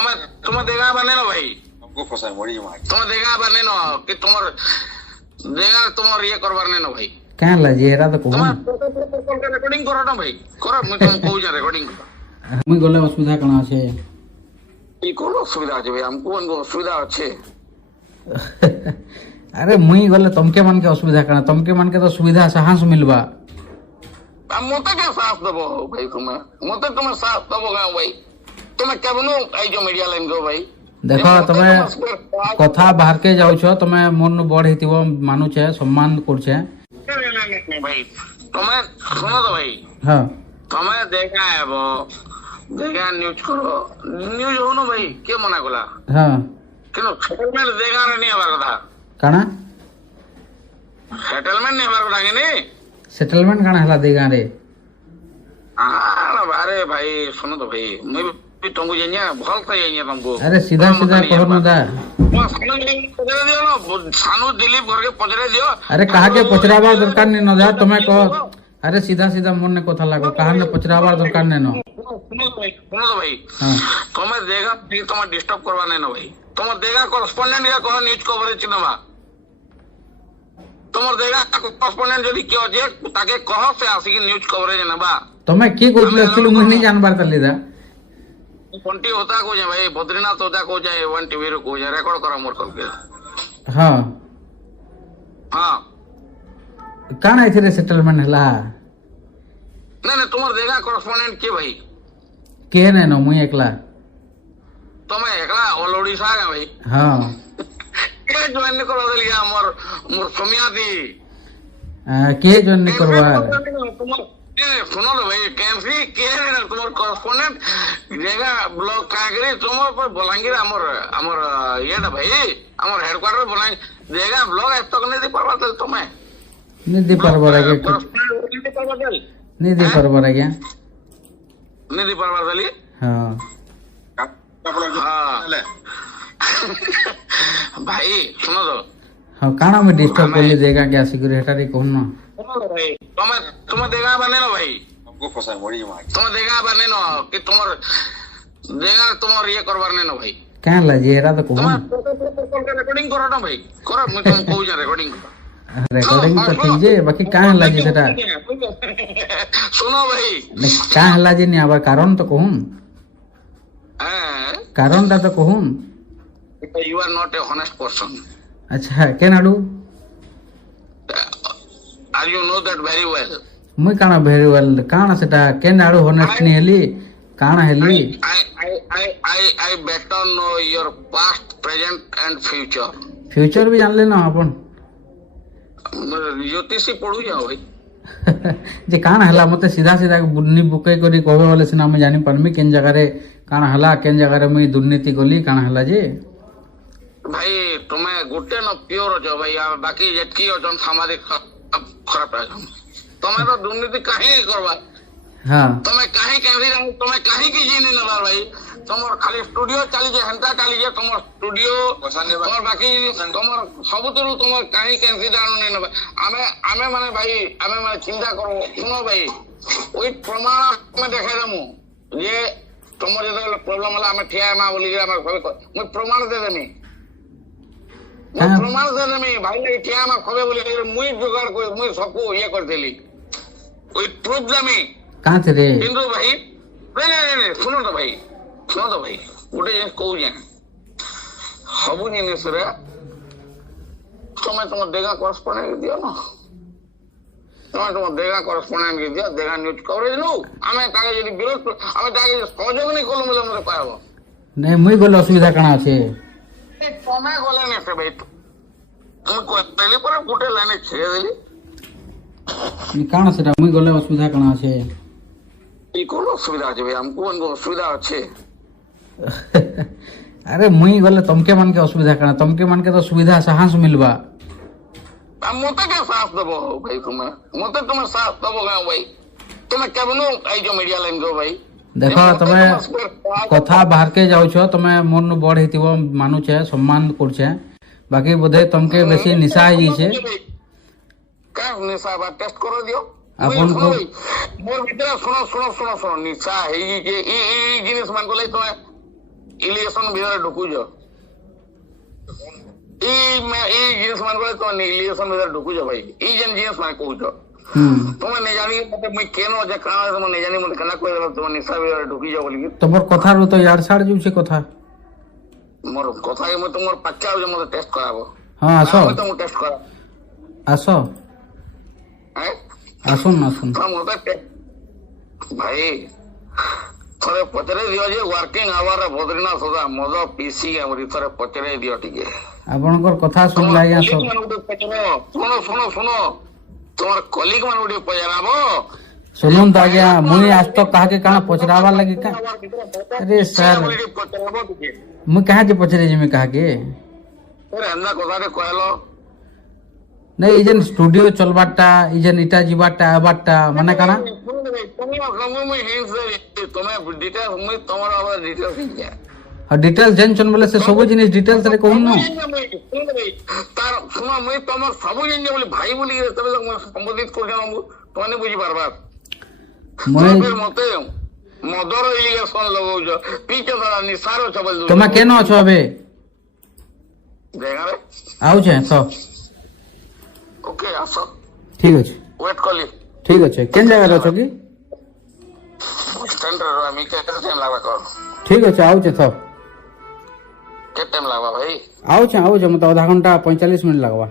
तुम्हें तुम्हें देगा बने ना भाई हमको फंसा मरी जो तुम्हें देगा बने ना कि तुम्हार देगा तुम्हार ये करवार ने ना भाई क्या लाजी हेरा तो कहूँ रेकर्डिंग करो ना भाई करो मैं तुम कहूँ जा रेकर्डिंग करो मुई गले असुविधा कण আছে ये कौन असुविधा আছে भाई हमको उनको असुविधा আছে अरे मुई गले तुमके मन के असुविधा कण तुमके मन के तो सुविधा साहस मिलबा मते क्या साथ दबो भाई तुम्हें मते तुम्हें साथ दबो गाँव भाई तुम्हें केवनो आई जो मीडिया लाइन गो भाई देख तुम कथा बाहर के जाऊछ तुम मन बड़ हेतिबो मानुछे सम्मान करछे भाई तुम्हें सुनो तो भाई हां तुम्हें देखा है वो देखा न्यूज करो न्यूज हो ना भाई के मना कला हां किनो सेटलमेंट देखा नहीं हमारा था काना सेटलमेंट नहीं हमारा था कि नहीं सेटलमेंट काना हला देगा रे अरे भाई सुनो तो भाई मैं भी तुमको जानिए भल से जानिए तुमको अरे सीधा सीधा कहो न दा सानू दिलीप घर के पचरे दियो अरे कहा के पचरावा दरकार नहीं न दा तुम कहो अरे सीधा सीधा मन ने कथा लागो कहा ने पचरावा दरकार नहीं न सुनो तो भाई तुम्हें देगा तुम्हें डिस्टर्ब करवा नहीं ना भाई तुम्हें देगा कॉरेस्पोंडेंट या कहो न्यूज कवरेज चिन्हवा तुम देगा कॉरेस्पोंडेंट जदी क्यों जे ताके कहो से आसी न्यूज कवरेज नबा तुम की कहले एक्चुअली मुई नहीं जानबार तली दा कोंटी होता को जे भाई बद्रीनाथ होता को जाए वन टीवी रो को जाए रिकॉर्ड करा मोर करके हां हां काना इथे सेटलमेंट हला नहीं तुम्हार देगा कॉरेस्पोंडेंट के भाई के ने न मुई एकला तुम्हें एकला ऑल ओडिशा है भाई हां के ज्वाइन करा दिया मोर मोर समियाती के ज्वाइन करवा सुनो तो भाई कैंसी के है तुम्हार कॉरेस्पोंडेंट देगा ब्लॉक कागरी तुम्हार पर बलांगीर हमर हमर ये ना भाई हमर हेडक्वार्टर बलांग देगा ब्लॉक ऐसा तक नहीं दे पावा तो तुम्हें नहीं दे पारबा रे नहीं दे पारबा रे नहीं दे पारबा दली हां भाई सुनो तो हां काना में डिस्टर्ब कर देगा क्या सिक्योरिटी रे कहन ना भाई तुम्हें तुम्हें देगा बने ना भाई हमको फंसा मरी जो तुम्हें देगा बने ना कि तुम्हार देगा तुम्हार ये करवार ने ना भाई क्या लाजी हेरा तो कहूँ रेकर्डिंग करो ना भाई करो मैं तुम कहूँ जा रेकर्डिंग करो रेकॉर्डिंग तो कीजिए बाकी क्या लाजी सेटा सुनो भाई क्या लाजी नहीं आवा कारण तो कहूँ कारण ता तो कहूँ you are not a honest person अच्छा के नाडू are you know that very well मुई काना वेरी वेल काना सेटा के नाडू हॉनेस्ट नहीं हेली काना हेली I better know your past present and future future भी जान लेना अपन ज्योतिषी पढ़ू जाओ भाई जे काना हला मते सीधा सीधा बुन्नी बुके करी कहबे वाले सिना मैं जानि परमी केन जगह रे काना हला केन जगह रे मैं दुर्नीति गली काना हला जे भाई तुम्हें गुटे न प्योर जो भाई बाकी जेतकी जन सामाजिक खराब है तुम्हें तो दुर्नीति कहीं करवा हां तुम्हें कहीं तुम्हें कहीं की जीनी न भाई तुमर खाली स्टूडियो चली जे हंता चली जे तुमर स्टूडियो तुमर बाकी तुमर सबुतरु तुमर कहीं कैंसी जानो नहीं न आमे आमे माने भाई आमे माने चिंता करो सुनो भाई ओई प्रमाण में देखाई दमु जे तुमर जे प्रॉब्लम होला आमे ठिया ना बोली जे आमे मैं प्रमाण दे देमी प्रमाण दे देमी भाई ठिया ना खबे बोली मुई जुगाड़ को मुई सबको ये कर देली ओई प्रूफ देमी कहां थे रे बिंदु भाई नहीं सुनो तो भाई गोटे जिन कहू सब जिनिस तुम तुम देगा करेस्पोंडेंट दियो ना तुम देगा करेस्पोंडेंट दियो देगा न्यूज कवरेज नु आमे ताके जदी विरोध आमे ताके सहयोग नहीं कोलु बोले मते कहबो नहीं मुई गले असुविधा काना আছে तुम्हें गले नहीं से भाई तुम को पहले पर गोटे लाइन छेड़ देली काना सेटा मुई गले असुविधा काना আছে ई कोन असुविधा আছে भाई हमको उनको असुविधा আছে अरे मुई गले तुमके मन के असुविधा कना तुमके मन के तो सुविधा साहस मिलबा मते क्या साथ दबो भाई तुम्हें साथ दबो गाँव भाई तुम्हें केवनो आई जो मीडिया लाइन गो भाई देख तुम कथा बाहर के जाऊछ तुम मन बड़ हेतिबो मानुछे सम्मान करछे बाकी बोधे तुमके बेसी निशा है जे का निशा बा टेस्ट करो दियो अपन को मोर भीतर सुनो निशा है जे ई जिनिस मान को ले तो ଇଲିଗେସନ ଭିତରେ ଢୁକୁଛ ଏଇ ଜିନିଷ ମାନଙ୍କର ତମେ ଇଲିଗେସନ ଭିତରେ ଢୁକୁଛ ଭାଇ ଏଇ ଯେନ୍ ଜିନିଷ ମାନେ କହୁଛ ତମେ ନେଇ ଜାଣି ମତେ ମୁଇଁ କେନ ଅଛେ କାଣା ତମେ ନେଇ ଜାଣି ମତେ କେନା କହିଦେବ ତମେ ନିଶା ଭିତରେ ଢୁକିଛ ବୋଲିକି ତମର କଥାରୁ ତ ଇଆଡ ସାଡ ଯାଉଛେ କଥା ମୋର କଥା ମୁଇଁ ତମର ପାଖେ ଆଉଛେ ମତେ ଟେଷ୍ଟ କରାବ ହଁ ଆସ ତମକୁ ଟେଷ୍ଟ କରା ଆସ ଆସୁନ ଆସୁନ ମତେ ଭାଇ ଥରେ ପଚାରି ଦିଅ ଯେ ୱାର୍କିଂ ଆୱାର ବଦ୍ରିନାଥ ସୁଧା ମଦ ପିସି ଆମରି ଥରେ ପଚାରି ଦିଅ ଟିକେ ଆପଣଙ୍କର କଥା ଶୁଣିଲେ ଆଜ୍ଞା ଶୁଣ ଶୁଣ ଶୁଣ তোমার কলিগ মানে ওটি পচারাব শুনুন তো আজ্ঞা মুই আজ তো কাহাকে কাଣା পচরাবার লাগি কা আরে স্যার পচারাব ଟିକେ মুই কাহা যে পচরে জিমি কাহাকে তোর এন্দা কথারে কইলো নাই এই যে স্টুডিও চলবারটা এই যে ইটা জিবারটা আবারটা মানে কানা তুমি ডিটেলস মুই তোমার আবার ডিটেলস দিয়া আর ডিটেলস জানছন বলে সে সব জিনিস ডিটেলস রে কহুন ন তার শুনো মুই তোমার সবু জিনিস বলি ভাই বলি তবে সম্বোধিত করছ তুমি বুঝি পারবা মই মতে মদর ইলিগেশন লগাউছ পিছে তারা নিসার ছবল তোমা কেন আছো আবে দেখাবে আউছে তো ওকে আসো ঠিক আছে ওয়েট করলি ঠিক আছে কেন জায়গা আছো কি স্ট্যান্ড রে আমি কেতে টাইম লাগবা কর ঠিক আছে আউছে তো কেতে টাইম লাগবা ভাই আউছে মতো আধা ঘন্টা 45 মিনিট লাগবা